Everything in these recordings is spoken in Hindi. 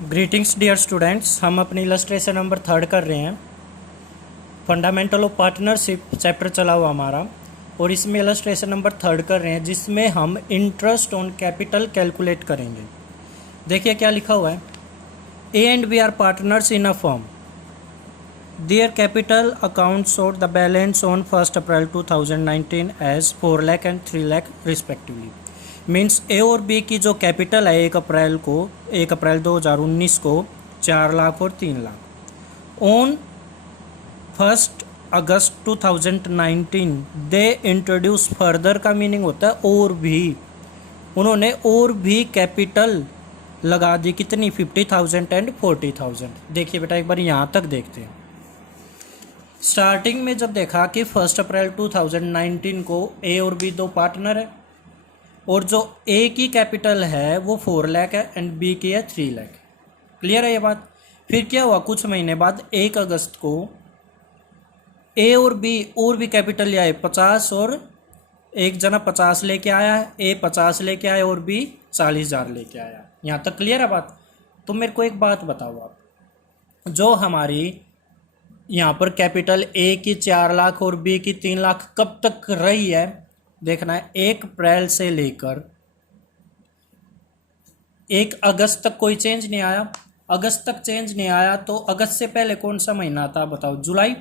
ग्रीटिंग्स डियर स्टूडेंट्स, हम अपनी इलस्ट्रेशन नंबर 3 कर रहे हैं। फंडामेंटल ऑफ पार्टनरशिप चैप्टर चला हुआ हमारा, और इसमें इलस्ट्रेशन नंबर 3 कर रहे हैं जिसमें हम इंटरेस्ट ऑन कैपिटल कैलकुलेट करेंगे। देखिए क्या लिखा हुआ है। A and B are partners in a firm. Their capital account showed the balance on 1 April 2019 as 4 lakh and 3 lakh respectively. Means A और बी की जो कैपिटल है 1 अप्रैल 2019 को 4 लाख और 3 lakh. On 1 August 2019 they introduce further का मीनिंग होता है और भी। उन्होंने और भी कैपिटल लगा दी, कितनी? 50,000 एंड 40,000। देखिए बेटा एक बार यहाँ तक देखते हैं। स्टार्टिंग में जब देखा कि 1 अप्रैल 2019 को ए और बी दो पार्टनर है, और जो ए की कैपिटल है वो 4 लाख है एंड बी की है 3 लाख। क्लियर है ये बात। फिर क्या हुआ, कुछ महीने बाद 1 अगस्त को ए और भी कैपिटल ले आए 50, और एक जना 50 लेके आया, ए 50 लेके आया और बी 40,000 लेके आया। यहाँ तक क्लियर है बात। तो मेरे को एक बात बताओ आप, जो हमारी यहाँ पर कैपिटल ए की 4 लाख और बी की 3 लाख कब तक रही है? देखना है 1 अप्रैल से लेकर 1 अगस्त तक कोई चेंज नहीं आया। अगस्त तक चेंज नहीं आया तो अगस्त से पहले कौन सा महीना था बताओ? जुलाई।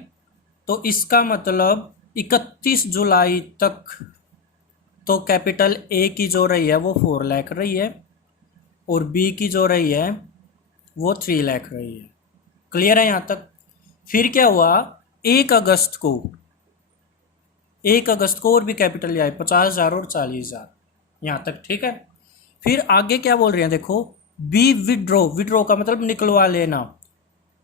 तो इसका मतलब 31 जुलाई तक तो कैपिटल ए की जो रही है वो 4 लाख रही है, और बी की जो रही है वो 3 लाख रही है। क्लियर है यहाँ तक। फिर क्या हुआ, 1 अगस्त को और भी कैपिटल ले आए 50,000 और 40,000। यहाँ तक ठीक है। फिर आगे क्या बोल रहे हैं देखो, बी विड्रॉ का मतलब निकलवा लेना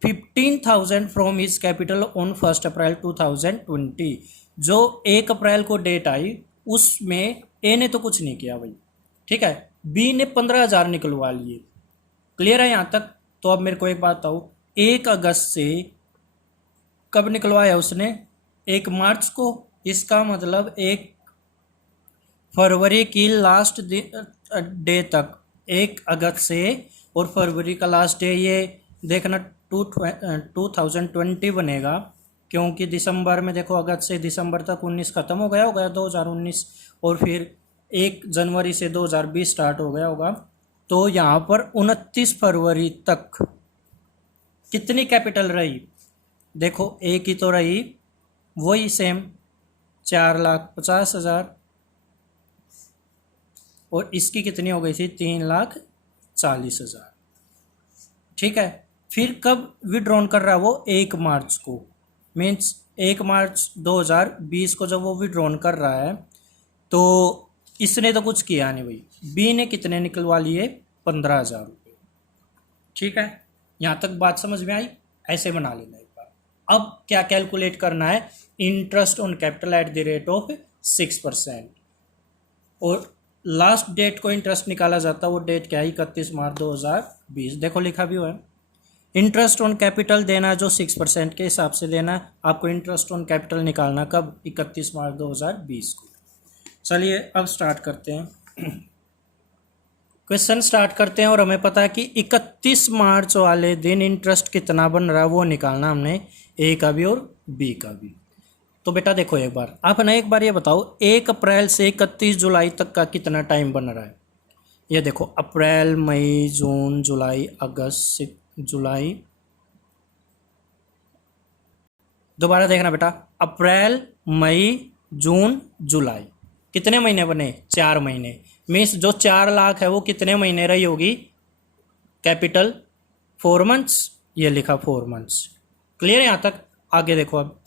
15,000 फ्रॉम हिज कैपिटल ऑन 1 अप्रैल 2020। जो 1 अप्रैल को डेट आई उसमें ए ने तो कुछ नहीं किया भाई, ठीक है। बी ने 15,000 निकलवा लिए। क्लियर है यहाँ तक। तो अब मेरे को एक बात बताओ, 1 अगस्त से कब निकलवाया उसने? 1 मार्च को। इसका मतलब 1 फरवरी की लास्ट डे तक, 1 अगस्त से, और फरवरी का लास्ट डे ये देखना 2020 बनेगा, क्योंकि दिसंबर में देखो, अगस्त से दिसंबर तक 19 खत्म हो गया होगा 2019, और फिर 1 जनवरी से 2020 स्टार्ट हो गया होगा। तो यहाँ पर 29 फरवरी तक कितनी कैपिटल रही? देखो ए की तो रही वही सेम 4,50,000, और इसकी कितनी हो गई थी? 3,40,000। ठीक है। फिर कब विड्रॉन कर रहा है वो? 1 मार्च को। मीन्स 1 मार्च 2020 को जब वो विड्रॉन कर रहा है तो इसने तो कुछ किया नहीं भाई। बी ने कितने निकलवा लिए? 15,000 रुपये। ठीक है, यहाँ तक बात समझ में आई? ऐसे बना लेना एक बार। अब क्या कैलकुलेट करना है? Interest on capital at the rate of 6%, और लास्ट डेट को इंटरेस्ट निकाला जाता है, वो डेट क्या है? 31 मार्च 2020। देखो लिखा भी हुआ है। इंटरेस्ट ऑन कैपिटल देना जो 6% के हिसाब से देना है आपको। इंटरेस्ट ऑन कैपिटल निकालना कब? 31 मार्च 2020 को। चलिए अब स्टार्ट करते हैं, क्वेश्चन स्टार्ट करते हैं। और हमें पता है कि 31 मार्च वाले दिन इंटरेस्ट कितना बन रहा है वो निकालना हमने, ए का भी और बी का भी। तो बेटा देखो एक बार, आप ना एक बार ये बताओ, 1 अप्रैल से 31 जुलाई तक का कितना टाइम बन रहा है? ये देखो, अप्रैल, मई, जून, जुलाई, अगस्त, जुलाई। दोबारा देखना बेटा, अप्रैल, मई, जून, जुलाई, कितने महीने बने? 4 महीने। मीन्स जो 4 लाख है वो कितने महीने रही होगी कैपिटल? 4 मंथ्स। ये लिखा 4 मंथ्स। क्लियर है यहाँ तक? आगे देखो, अब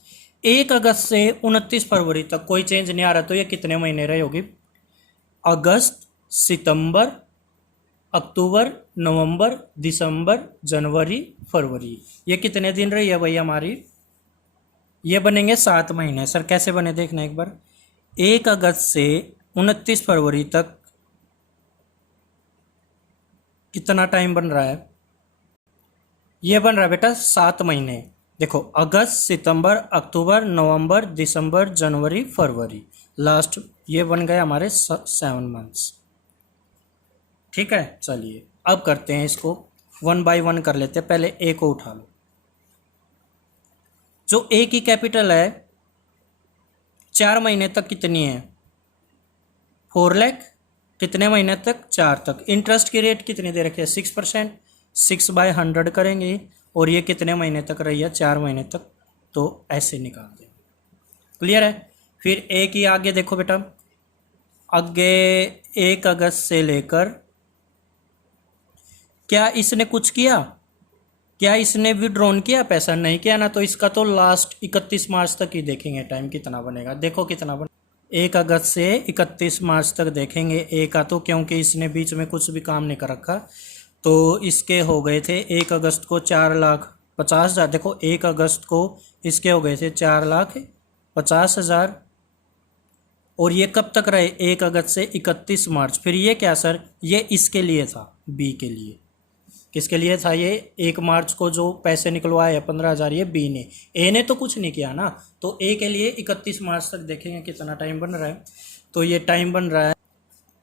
1 अगस्त से 29 फरवरी तक कोई चेंज नहीं आ रहा, तो ये कितने महीने रही होगी? अगस्त, सितंबर, अक्टूबर, नवंबर, दिसंबर, जनवरी, फरवरी। ये कितने दिन रही है भाई हमारी? ये बनेंगे 7 महीने। सर कैसे बने? देखना एक बार। 1 अगस्त से 29 फरवरी तक कितना टाइम बन रहा है? ये बन रहा है बेटा 7 महीने। देखो, अगस्त, सितंबर, अक्टूबर, नवंबर, दिसंबर, जनवरी, फरवरी, लास्ट ये बन गए हमारे 7 मंथ्स। ठीक है, चलिए अब करते हैं इसको वन बाय वन कर लेते हैं। पहले ए को उठा लो। जो ए की कैपिटल है 4 महीने तक कितनी है? 4 लाख। कितने महीने तक? 4 तक। इंटरेस्ट की रेट कितनी दे रखी है? 6%। 6/100 करेंगे और ये कितने महीने तक रही है? 4 महीने तक। तो ऐसे निकाल देंगे। क्लियर है? फिर ए की आगे देखो बेटा, आगे 1 अगस्त से लेकर क्या इसने कुछ किया? क्या इसने विड्रॉन किया? पैसा नहीं किया ना, तो इसका तो लास्ट 31 मार्च तक ही देखेंगे टाइम कितना बनेगा। देखो कितना बने, 1 अगस्त से 31 मार्च तक देखेंगे ए का, तो क्योंकि इसने बीच में कुछ भी काम नहीं कर रखा, तो इसके हो गए थे 1 अगस्त को 4,50,000। देखो 1 अगस्त को इसके हो गए थे 4,50,000 और ये कब तक रहे? 1 अगस्त से 31 मार्च। फिर ये क्या सर? ये इसके लिए था, बी के लिए। किसके लिए था ये? 1 मार्च को जो पैसे निकलवाए हैं 15,000, ये बी ने। ए ने तो कुछ नहीं किया ना, तो ए के लिए 31 मार्च तक देखेंगे कितना टाइम बन रहा है। तो ये टाइम बन रहा है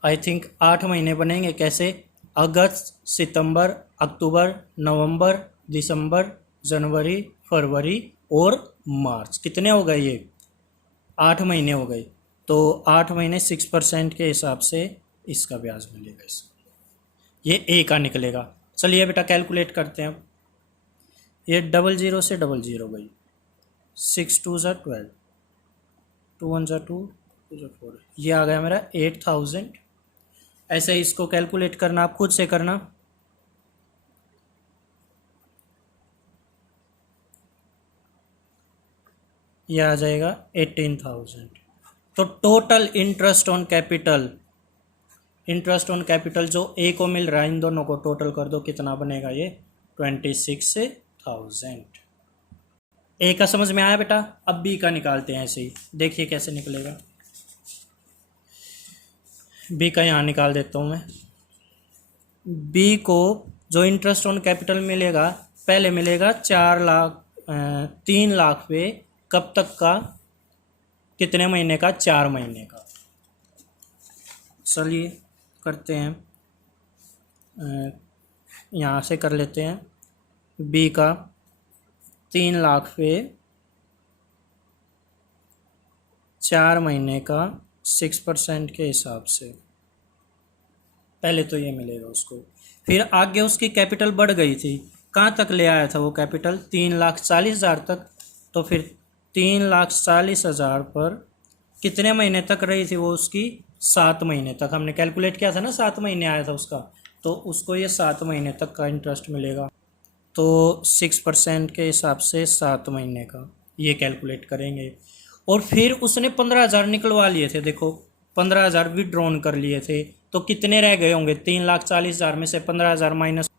आई थिंक 8 महीने बनेंगे। कैसे? अगस्त, सितंबर, अक्टूबर, नवंबर, दिसंबर, जनवरी, फरवरी और मार्च। कितने हो गए ये? 8 महीने हो गए। तो 8 महीने 6% के हिसाब से इसका ब्याज मिलेगा। इसका ये ए का निकलेगा। चलिए बेटा कैलकुलेट करते हैं। ये 00 से 00 गई, 6 2 ज़ा 12, 2 1 ज़ा 2, 2 ज़ा 4, ये आ गया मेरा 8,000। ऐसे ही इसको कैलकुलेट करना, आप खुद से करना। ये आ जाएगा 18,000। तो total interest on capital, interest on capital जो ए को मिल रहा है, इन दोनों को टोटल कर दो, कितना बनेगा ये? 26,000। ए का समझ में आया बेटा? अब बी का निकालते हैं। ऐसे ही देखिए कैसे निकलेगा। बी का यहाँ निकाल देता हूँ मैं। बी को जो इंटरेस्ट ऑन कैपिटल मिलेगा, पहले मिलेगा 3 लाख पे कब तक का? कितने महीने का? 4 महीने का। चलिए करते हैं, यहाँ से कर लेते हैं। बी का 3 लाख पे 4 महीने का 6% के हिसाब से पहले तो ये मिलेगा उसको। फिर आगे उसकी कैपिटल बढ़ गई थी, कहाँ तक ले आया था वो कैपिटल? 3,40,000 तक। तो फिर 3,40,000 पर कितने महीने तक रही थी वो उसकी? 7 महीने तक। हमने कैलकुलेट किया था ना, 7 महीने आया था उसका, तो उसको ये 7 महीने तक का इंटरेस्ट मिलेगा। तो 6% के हिसाब से 7 महीने का ये कैलकुलेट करेंगे। और फिर उसने 15,000 निकलवा लिए थे। देखो 15,000 विड्रॉन कर लिए थे, तो कितने रह गए होंगे? 3,40,000 में से 15,000 माइनस,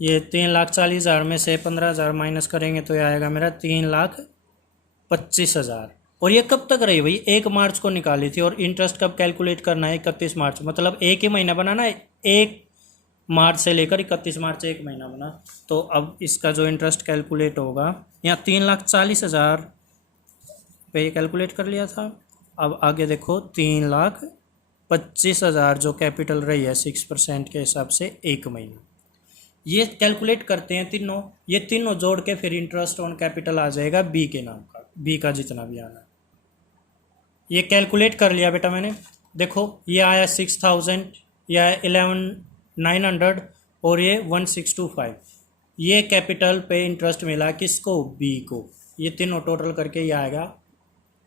ये 3,40,000 में से 15,000 माइनस करेंगे तो ये आएगा मेरा 3,25,000। और ये कब तक रही भाई? 1 मार्च को निकाली थी। और इंटरेस्ट कब कैलकुलेट करना है? 31 मार्च। मतलब एक ही महीना बनाना है, 1 मार्च से लेकर 31 मार्च, 1 महीना बना। तो अब इसका जो इंटरेस्ट कैलकुलेट होगा, यहाँ 3,40,000 पे कैलकुलेट कर लिया था। अब आगे देखो 3,25,000 जो कैपिटल रही है 6% के हिसाब से 1 महीना, ये कैलकुलेट करते हैं तीनों। ये तीनों जोड़ के फिर इंटरेस्ट ऑन कैपिटल आ जाएगा बी के नाम का, बी का जितना भी आना है। ये कैलकुलेट कर लिया बेटा मैंने। देखो ये आया 6,000, यह आया 11,900 और ये 1,625। ये कैपिटल पे इंटरेस्ट मिला किसको? बी को। ये तीनों टोटल करके ये आएगा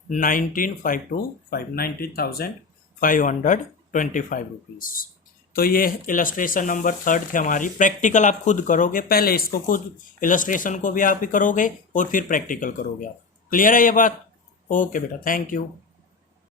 19,525 रुपीज़। तो ये इलस्ट्रेशन नंबर 3 थी हमारी। प्रैक्टिकल आप खुद करोगे, पहले इसको खुद इलस्ट्रेशन को भी आप ही करोगे और फिर प्रैक्टिकल करोगे आप। क्लियर है ये बात? ओके बेटा, थैंक यू।